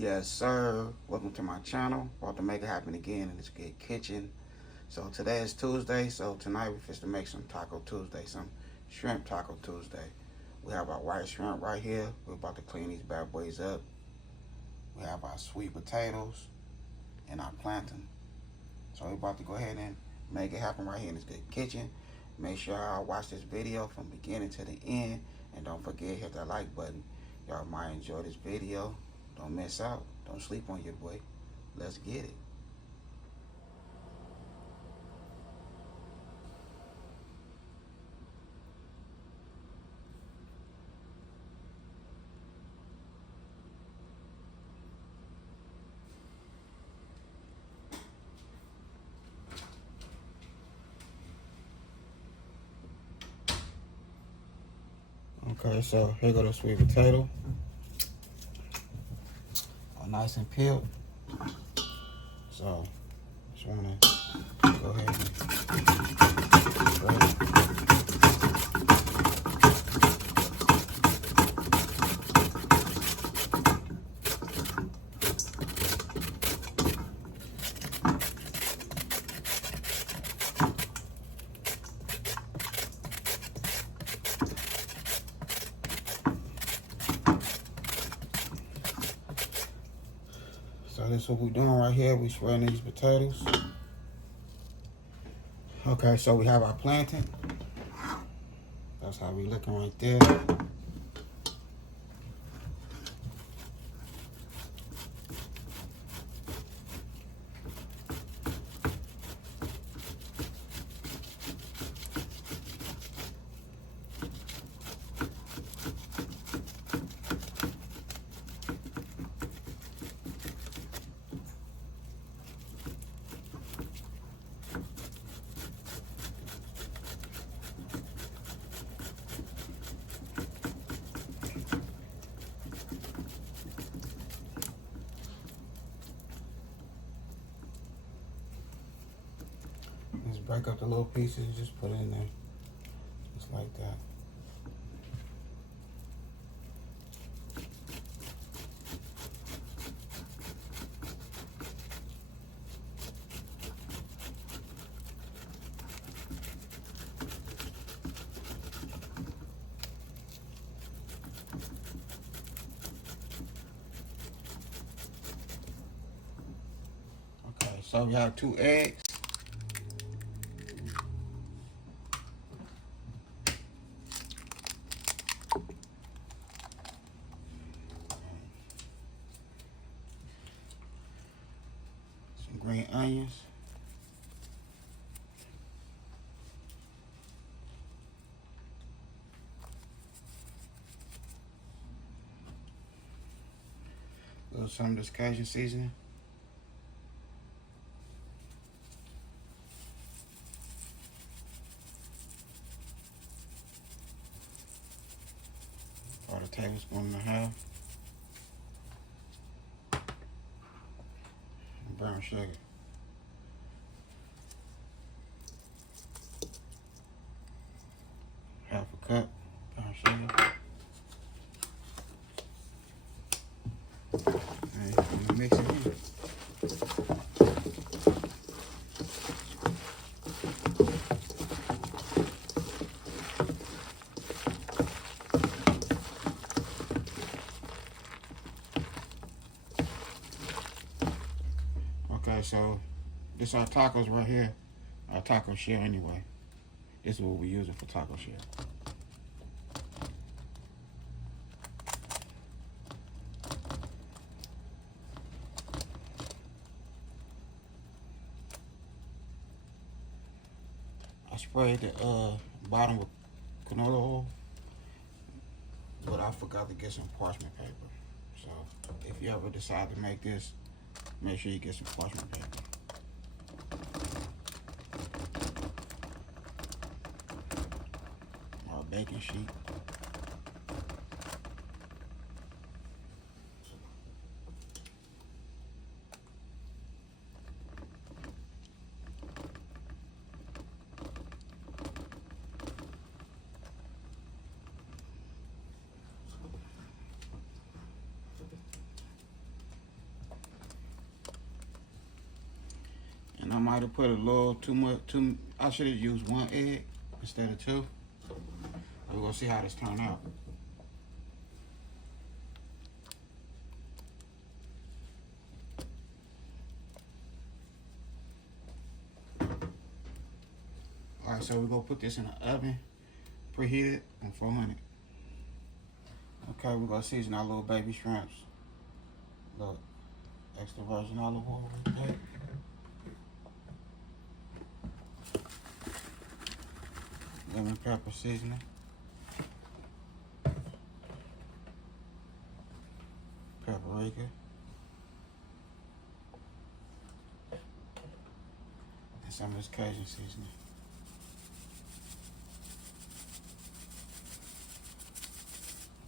Yes, sir. Welcome to my channel. About to make it happen again in this good kitchen. So today is Tuesday, so tonight we're supposed to make some Taco Tuesday, some shrimp Taco Tuesday. We have our white shrimp right here. We're about to clean these bad boys up. We have our sweet potatoes and our plantain. So we're about to go ahead and make it happen right here in this good kitchen. Make sure y'all watch this video from beginning to the end. And don't forget, hit that like button. Y'all might enjoy this video. Don't miss out. Don't sleep on your boy. Let's get it. Okay, so here go the sweet potato. All nice and peeled. So just wanna go ahead and spread it. So this is what we're doing right here. We spreading these potatoes. Okay, so we have our plantain. That's how we looking right there. Just break up the little pieces and just put it in there. Just like that. Okay, so we have 2 eggs. Green onions. A little some of this Cajun seasoning. About a tablespoon and a half. And brown sugar. Half a cup brown sugar. And I'm gonna mix it in. Okay, so this our tacos right here. Our taco shell anyway. This is what we use it for taco shell. I sprayed the bottom with canola oil, but I forgot to get some parchment paper. So if you ever decide to make this, make sure you get some parchment paper. Or a baking sheet. might have put a little too much. I should have used 1 egg instead of 2. We're gonna see how this turn out. Alright, so we're gonna put this in the oven, preheated on 400. Okay, we're gonna season our little baby shrimps. Look, extra virgin olive oil right there. Lemon pepper seasoning. Paprika. And some of this Cajun seasoning.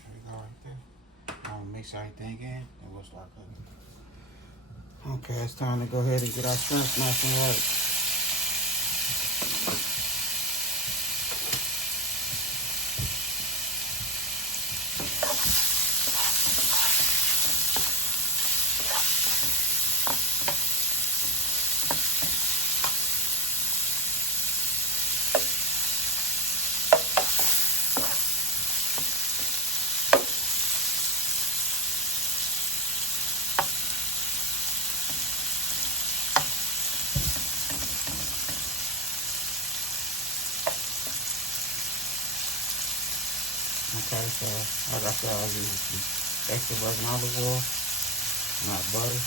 There we go right there. I'm gonna mix everything in and we'll start cooking. Okay, it's time to go ahead and get our shrimp nice and right. Okay, so like I said, I'll use some extra virgin olive oil, not butter.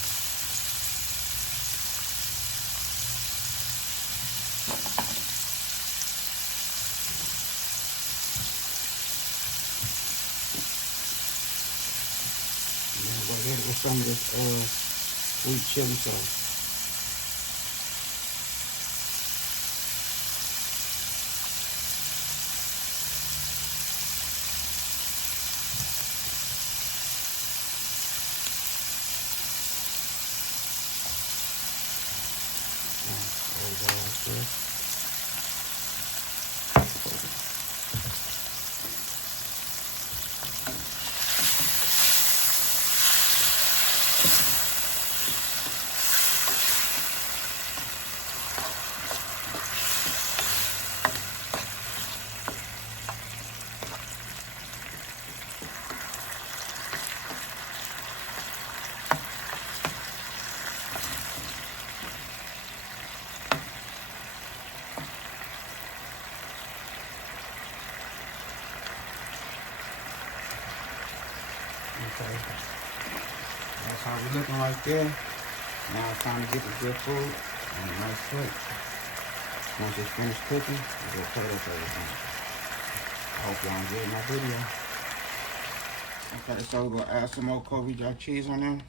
And then go ahead with some of this sweet chili sauce. Okay, that's how we're looking right there. Now it's time to get the good food on a nice plate. Once it's finished cooking, we'll plate up everything. I hope y'all enjoyed my video. Okay, so we're gonna add some more Colby jack cheese on there.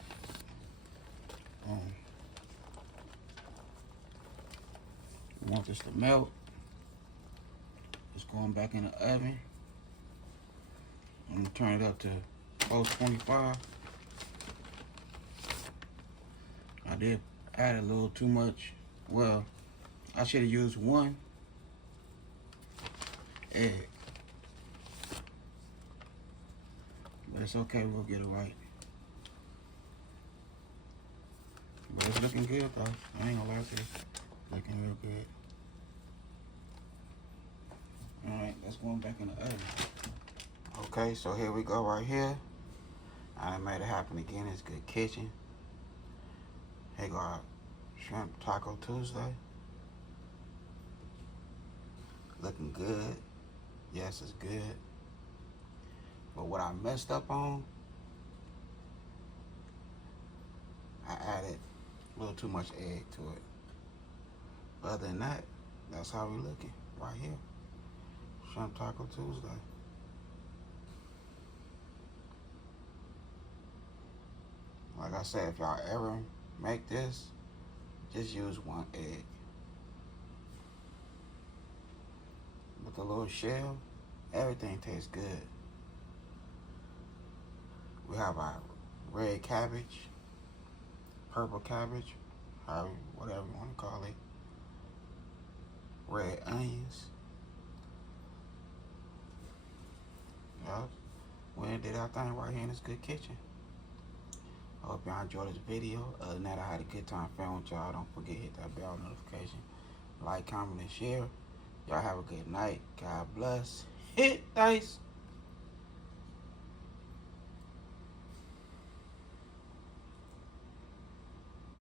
We want this to melt. It's going back in the oven. I'm gonna turn it up to 425. I did add a little too much. Well, I should have used 1 egg. But it's okay, we'll get it right. But it's looking good though. I ain't gonna lie to you. Looking real good. Alright, let's go back in the oven. Okay, so here we go right here. I made it happen again. It's Good Kitchen. Here go our Shrimp Taco Tuesday. Looking good. Yes, it's good. But what I messed up on, I added a little too much egg to it. Other than that, that's how we're looking right here. Shrimp Taco Tuesday. Like I said, if y'all ever make this, just use 1 egg. With the little shell, everything tastes good. We have our red cabbage, purple cabbage, whatever you want to call it. Red onions. Yup. We did our thing right here in this Good Kitchen. I hope y'all enjoyed this video. Other than that, I had a good time filming with y'all. Don't forget to hit that bell notification. Like, comment, and share. Y'all have a good night. God bless. Hit dice.